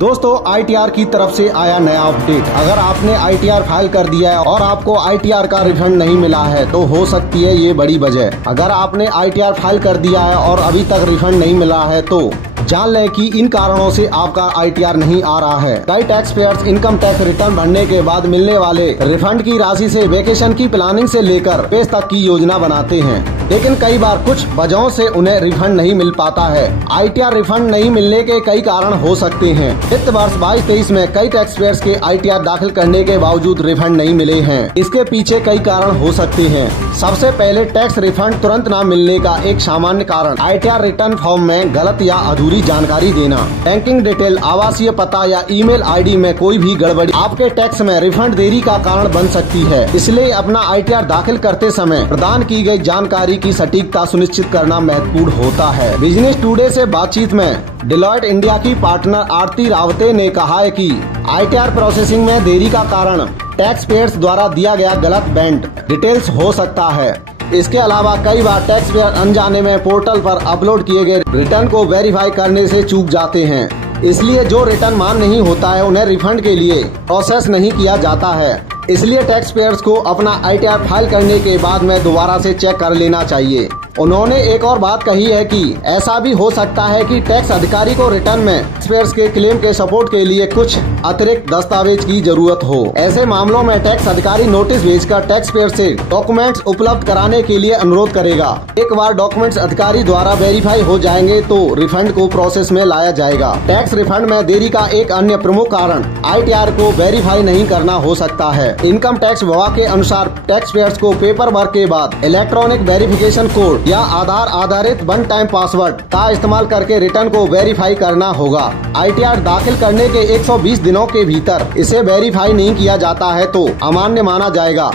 दोस्तों ITR की तरफ से आया नया अपडेट। अगर आपने ITR फाइल कर दिया है और आपको ITR का रिफंड नहीं मिला है तो हो सकती है ये बड़ी वजह। अगर आपने ITR फाइल कर दिया है और अभी तक रिफंड नहीं मिला है तो जान लें कि इन कारणों से आपका ITR नहीं आ रहा है। कई tax payers income tax return भरने के बाद मिलने वाले रिफंड की राशि से वेकेशन की प्लानिंग से लेकर पेश तक की योजना बनाते हैं, लेकिन कई बार कुछ वजहों से उन्हें रिफंड नहीं मिल पाता है। ITR रिफंड नहीं मिलने के कई कारण हो सकते हैं। वित्त वर्ष 22-23 में कई टैक्स पेयर्स के ITR दाखिल करने के बावजूद रिफंड नहीं मिले हैं। इसके पीछे कई कारण हो सकते हैं। सबसे पहले टैक्स रिफंड तुरंत न मिलने का एक सामान्य कारण ITR रिटर्न फॉर्म में गलत या अधूरी जानकारी देना। बैंकिंग डिटेल, आवासीय पता या ईमेल ID में कोई भी गड़बड़ी आपके टैक्स में रिफंड देरी का कारण बन सकती है। इसलिए अपना ITR दाखिल करते समय प्रदान की गई जानकारी की सटीकता सुनिश्चित करना महत्वपूर्ण होता है। बिजनेस टुडे से बातचीत में डेलॉयट इंडिया की पार्टनर आरती रावते ने कहा है कि ITR प्रोसेसिंग में देरी का कारण टैक्स पेयर्स द्वारा दिया गया गलत बैंक डिटेल्स हो सकता है। इसके अलावा कई बार टैक्स पेयर अनजाने में पोर्टल पर अपलोड किए गए रिटर्न को वेरीफाई करने से चूक जाते हैं। इसलिए जो रिटर्न मान नहीं होता है उन्हें रिफंड के लिए प्रोसेस नहीं किया जाता है। इसलिए टैक्स पेयर्स को अपना ITR फाइल करने के बाद में दोबारा से चेक कर लेना चाहिए। उन्होंने एक और बात कही है कि ऐसा भी हो सकता है कि टैक्स अधिकारी को रिटर्न में टैक्स पेयर्स के क्लेम के सपोर्ट के लिए कुछ अतिरिक्त दस्तावेज की जरूरत हो। ऐसे मामलों में टैक्स अधिकारी नोटिस भेजकर टैक्स पेयर से डॉक्यूमेंट्स उपलब्ध कराने के लिए अनुरोध करेगा। एक बार डॉक्यूमेंट्स अधिकारी द्वारा वेरीफाई हो जाएंगे तो रिफंड को प्रोसेस में लाया जाएगा। टैक्स रिफंड में देरी का एक अन्य प्रमुख कारण ITR को वेरीफाई नहीं करना हो सकता है। इनकम टैक्स विभाग के अनुसार टैक्स पेयर्स को पेपर वर्क के बाद इलेक्ट्रॉनिक वेरिफिकेशन कोड या आधार आधारित वन टाइम पासवर्ड का इस्तेमाल करके रिटर्न को वेरीफाई करना होगा। ITR दाखिल करने के 120 दिनों के भीतर इसे वेरीफाई नहीं किया जाता है तो अमान्य माना जाएगा।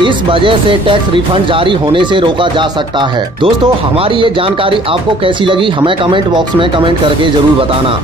इस वजह से टैक्स रिफंड जारी होने से रोका जा सकता है। दोस्तों, हमारी ये जानकारी आपको कैसी लगी हमें कमेंट बॉक्स में कमेंट करके जरूर बताना।